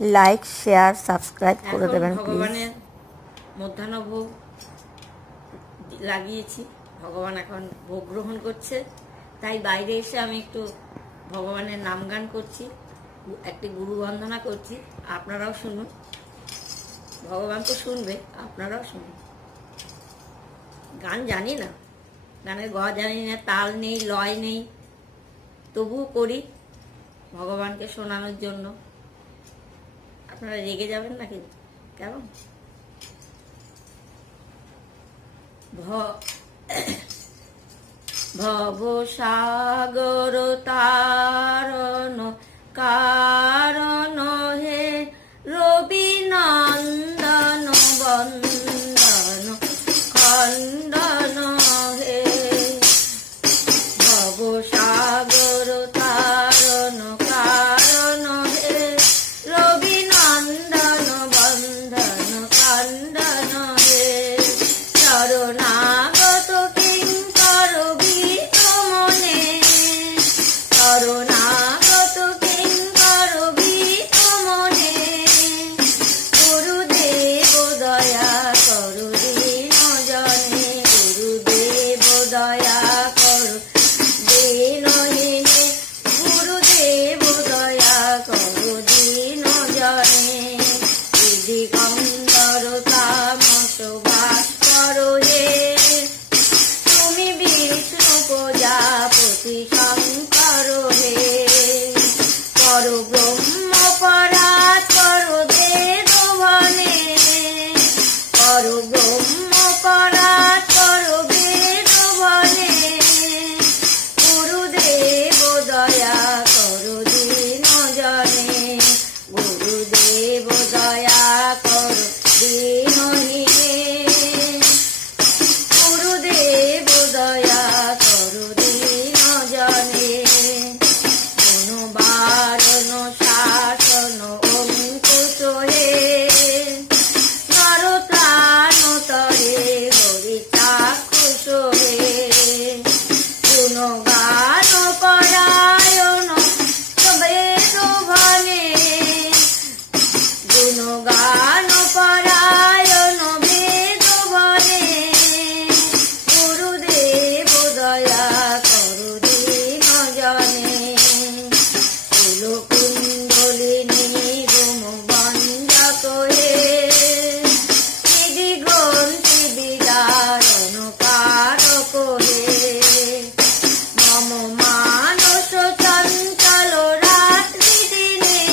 Like, share, subscribe করে দেবেন please. ভগবানের মধ্যাহ্ন ভোগ লাগিয়েছি, ভগবান এখন ভোগ গ্রহণ করছে, তাই বাইরে এসে আমি একটু ভগবানের নাম গান করছি, একটি গুরু বন্দনা করছি। আপনারাও শুনুন, ভগবান তো শুনবে, আপনারাও শুনুন। গান জানি না, গানের গ জানি না, তাল নেই, লয় নেই, তবুও করি ভগবানকে শোনানোর জন্য। আপনারা রেগে যাবেন না কিন্তু, কেমন? ভব সাগর তারণ কারণ হে রবি নন্দন বন্দন খণ্ডন হে। ভব সাগর তারণ কারণ হে রবি নন্দন বন্দন খণ্ডন হে। শরণাগত কিঙ্কর ভীত মনে, শরণাগত কিঙ্কর ভীত মনে, গুরুদেব দয়া করো দীন জনে, গুরুদেব দয়া করো দীনহীনে, গুরুদেব দয়া করো দীন জনে। দিগম্বর তামস বাস করো হে, তুমি বিষ্ণু প্রজাপতি শঙ্কর হে। পর ব্রহ্ম পরাৎ করো বেদ বনে, পর ব্রহ্ম পরাৎ করো বেদ বনে, গুরুদেব দয়া করো দীন জনে, গুরুদেব দয়া করো দীন